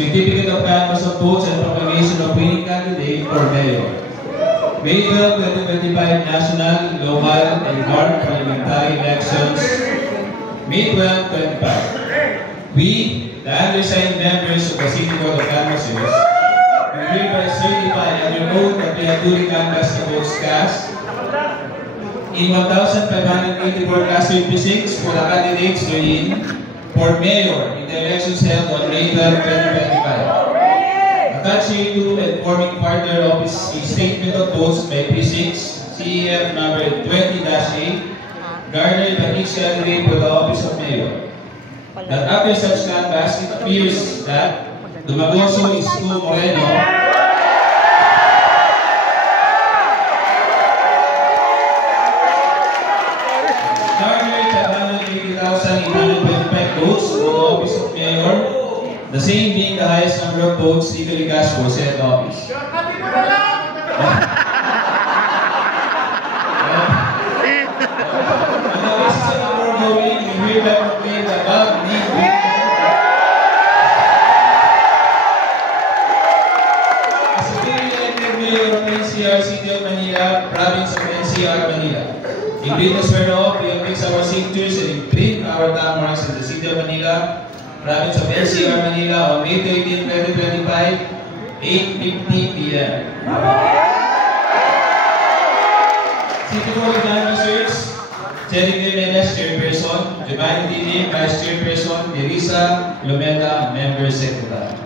Certificate of Canvas of Votes and Proclamation of Winning Candidate for Mayor. May 12, 2025 National, Local, and Board Parliamentary Elections. May 12, 25. We, the undersigned members of the City Board of Canvassers, we hereby certify under oath that we have duly canvassed the votes cast in 1,584 caster precincts for the candidates therein for Mayor in the elections held on May 12, 2025. Attached to and forming partner of is a statement of votes by precincts CEF number 20-8 garnered by each candidate for the office of Mayor. That after such canvass, it appears that Dumagoso Isko Moreno garnered 580,825 votes for the office of Mayor, the same being the highest number of votes legally cast for said office. On the basis of the foregoing, we hereby proclaim the above need as a duly elected Mayor of NCR City of Manila, Province of NCR Manila. In witness whereof, we affix our signatures and imprint our thumb marks in the City of Manila, Province of NCR Manila on May 13, 2025, 8:50 p.m. City Board of Canvassers, Jerry Menes, Chairperson, Giovanni Dini, Vice Chairperson, Teresa Lumeta, Member Secretary.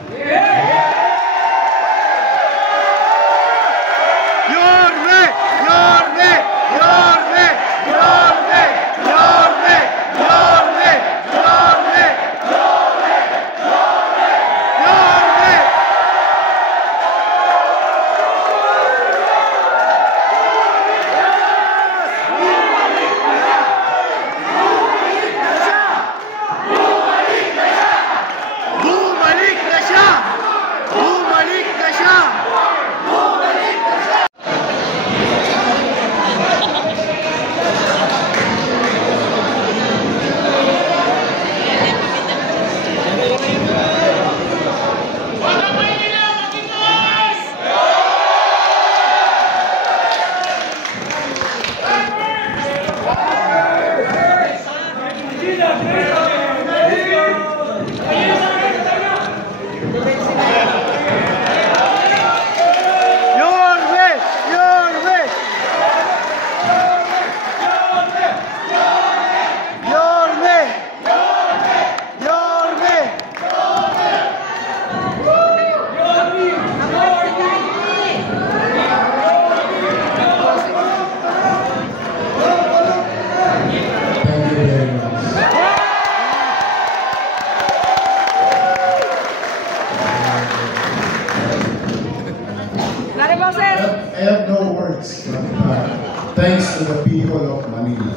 I have no words, but thanks to the people of Manila.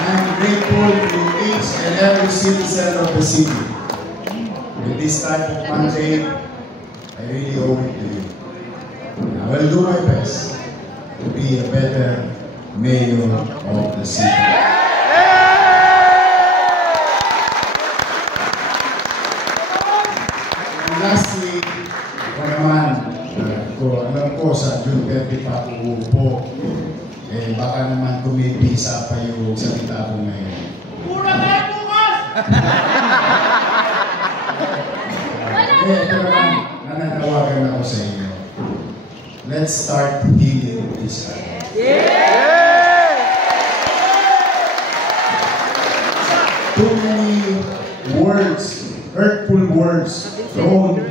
I'm grateful to each and every citizen of the city. With this type of mandate, I really owe it to you. I will do my best to be a better mayor of the city. Lastly, ako naman, alam ko sa June 30 pa uupo, baka naman kumipisa pa yung salita ko ngayon. Pura na bukas! Ito naman, nananawagan ako sa inyo. Let's start healing this time. Too many words, hurtful words, thrown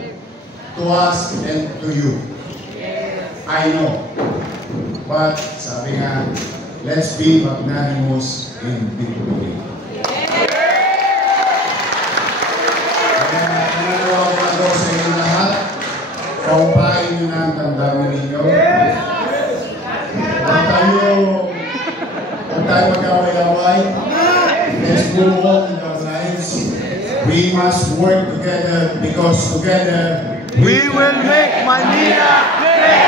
to us and to you. I know. But sabi nga, let's be magnanimous in victory. Kaya nananawagan ako sa inyo lahat. Paupain nyo na ang damdamin ninyo. Huwag tayo mag-away-away. Let's move on in our lives. We must work together because together we will make Manila great!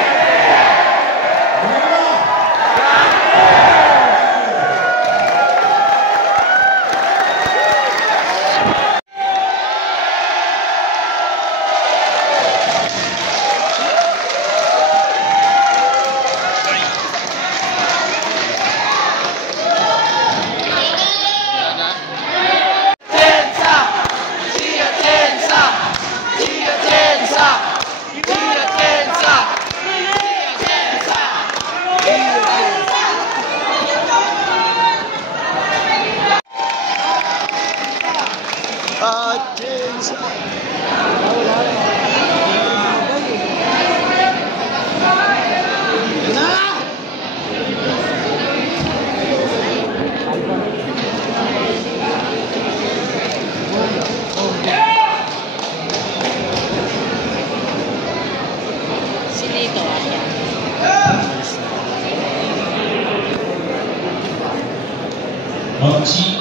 Monchi.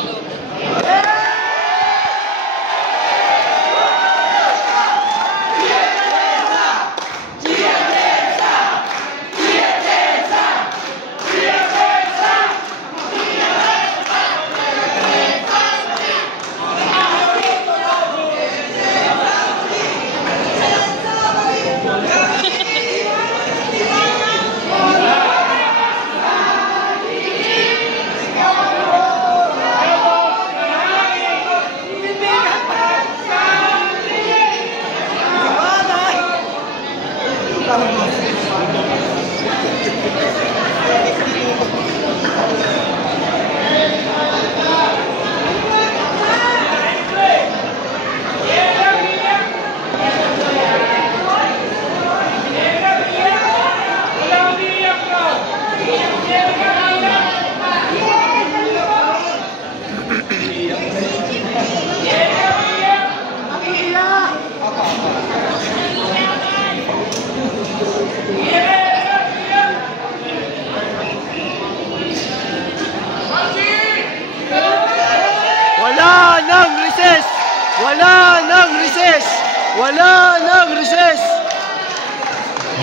Wala nang recess!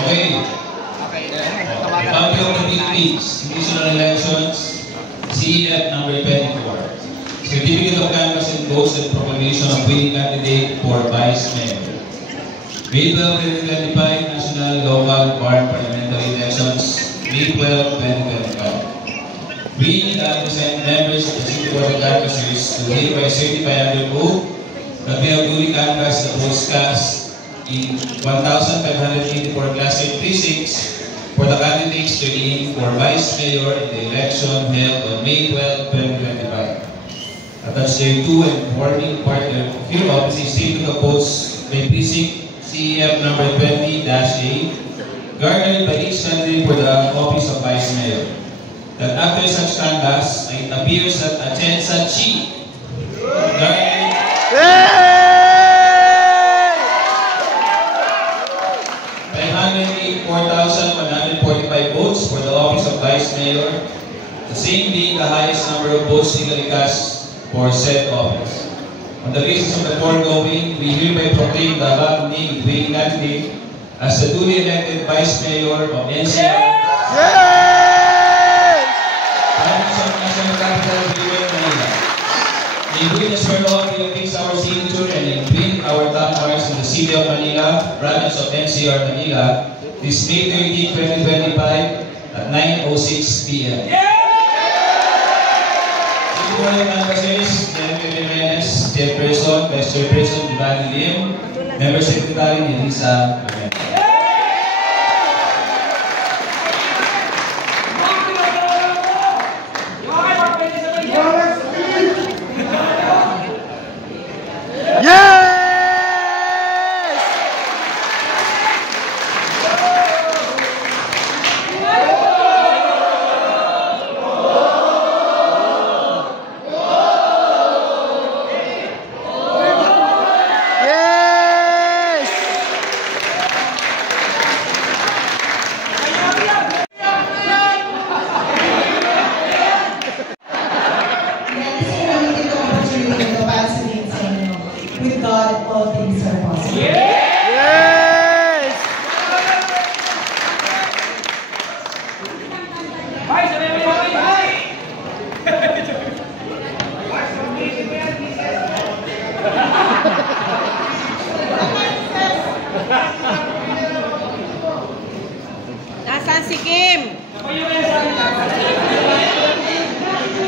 Okay. Revamp of the Philippines, National Elections, CEF number 24. Certificate of Canvass and Votes and Proclamation of Winning Candidate for Vice Mayor. May 12, 2025, National, Local, Board Parliamentary Elections, May 12, 2025. We, the represent members of the City Board of Canvassers, to hereby certify under oath that we have duly canvassed the votes cast in 1,584 Class A precincts for the candidates turning for Vice Mayor in the election held on May 12, 2025. Attached there 2 and forming part of your office is statement of votes by precinct CEF number 20-A, garnered by each candidate for the office of Vice Mayor. That after such canvass, it appears that Atienza Chi garnered 584,145 votes for the office of Vice Mayor, the same being the highest number of votes legally cast for said office. On the basis of the foregoing, we hereby proclaim the above named winning candidate as the duly elected Vice Mayor of NCR. Province of National Capital, Manila. May we swear off to fix our signature and imprint our top marks in the City of Manila, Province of NCR, Manila, this May 13, 2025 at 9:06 p.m. Board of Canvassers, Jennifer Jimenez, Chairperson, Vice Chairperson, Divani Lim, Member Secretary, Elisa Jimenez. With God, all things are possible. Yes! Nasaan si Kim?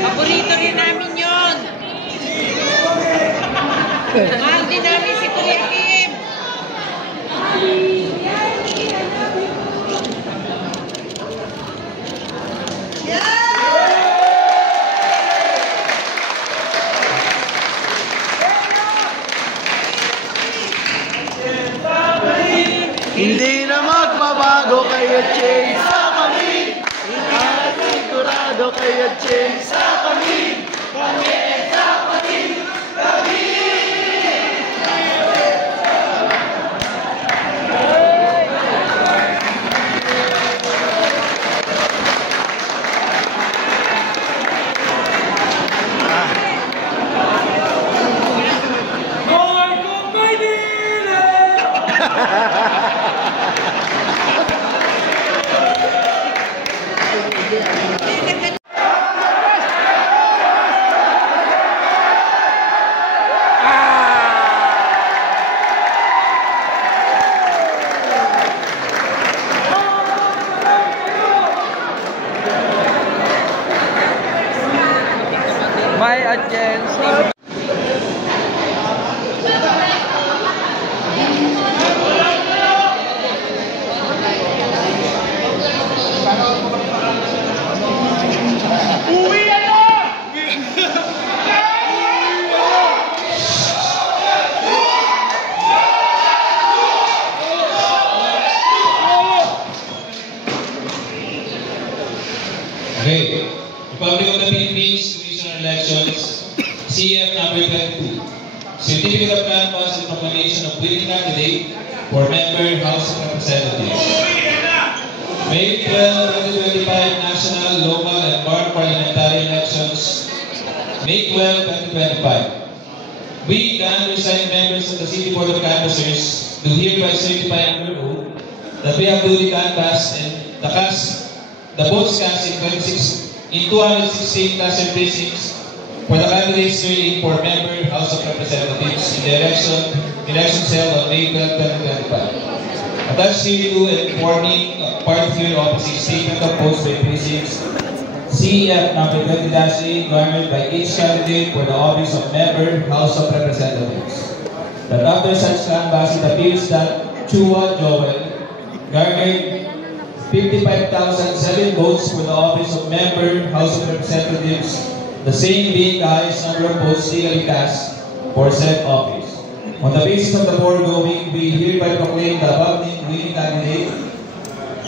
Paborito rin namin yun. Mahal din namin si Kuya Kim. kayo, Chainsa kami! Sigurado kayo, Chainsa kami! Kami sa kapatid! Kami! My agenda. Okay. Republic of the Philippines Commission on Elections, CF number 22. Certificate of Canvass and Proclamation of Winning Candidate for Member House of Representatives. May 12, 2025 National, Local, and Board Parliamentary Elections. May 12, 2025. We, the undersigned members of the City Board of Canvassers, do hereby certify under oath that we have duly canvassed and the votes cast in 216 class precincts for the candidates serving for member House of Representatives in the election held on May 12, 2025. Attached here to informing part of your opposite statement of votes by precincts CF number 20-A garnered by each candidate for the office of member House of Representatives. That after such canvass, it appears that Chua Joel garnered 55,007 votes for the office of member House of Representatives, the same being the highest number of votes legally cast for said office. On the basis of the foregoing, we hereby proclaim the above-named winning candidate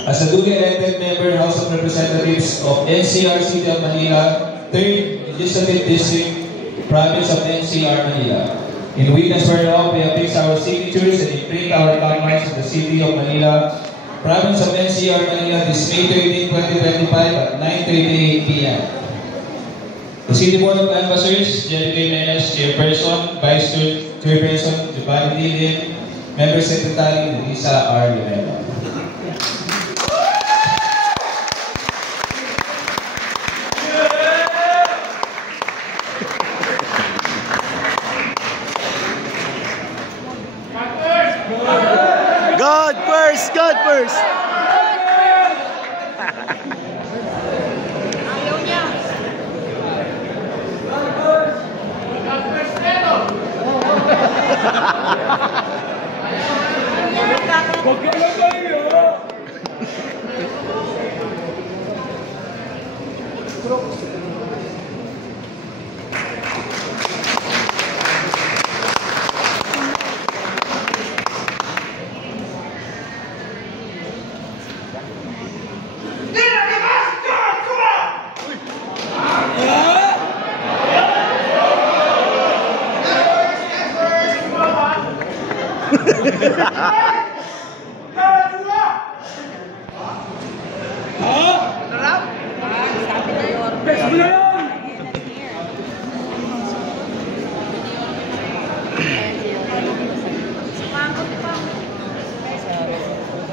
as a duly elected member House of Representatives of NCR City of Manila, 3rd Legislative District, Province of NCR Manila. In witness whereof, we affix our signatures and imprint our comments in the City of Manila, Province of NCR Manila, this May 13, 2025 at 9:38 p.m. The City Board of Canvassers, Jerry K. Menes, Chairperson, Vice Chairperson, Giovanni Dillon, Member Secretary, Lisa R. Lumena. God first! God first! Ayaw niya.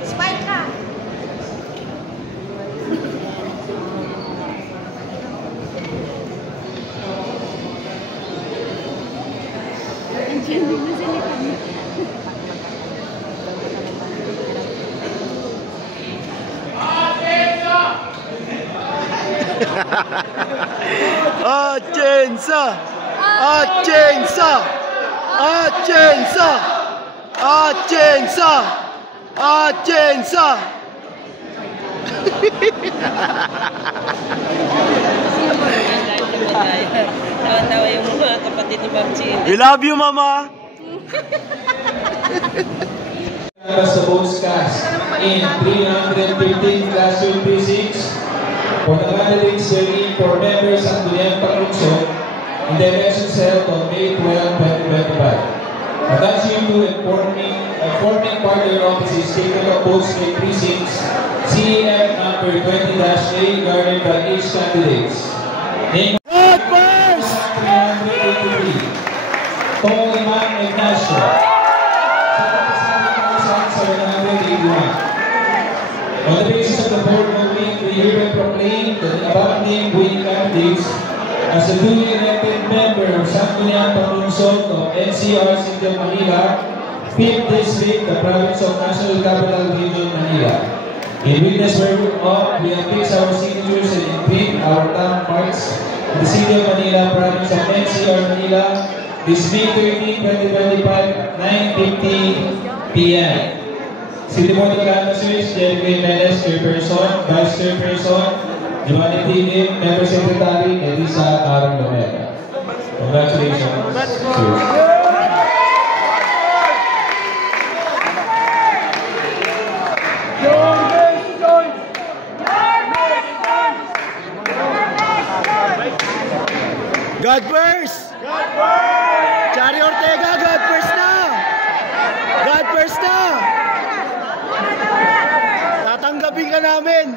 Spike ka. Atjensa! Atjensa! Atjensa! Atjensa! Atjensa! Tawa-tawa yung mga kapatid ni Ma'am Chin. We love you, Mama! Canvas the votes cast in 315 classroom precincts for the candidates serving for members at Duniang Paglungsod in the elections held on May 12, 2025. Attaching to and forming partner offices taken of votes by precincts CEF number 20-A garnered by each candidate. Name First! 383. Paul Iman Ignacio. 781. On the basis of the board ruling, we hereby proclaim that the above named winning candidates as a duly elected member of Sangguniang Paglungsod of NCR City of Manila, 5th District, the Province of National Capital Region, Manila. In witness whereof, we affix our signatures and imprint our thumb marks in the City of Manila, Province of NCR, Manila, this May 13, 2025, 9:50 p.m. City Board of Canvassers, Jerry Menes, Chairperson, Vice Chairperson, Giovanni Tigil, Member Secretary, Elisa Arang Lomera. Congratulations. God first! God first! Chari Ortega, God first na! God first na! Tatanggapin ka namin!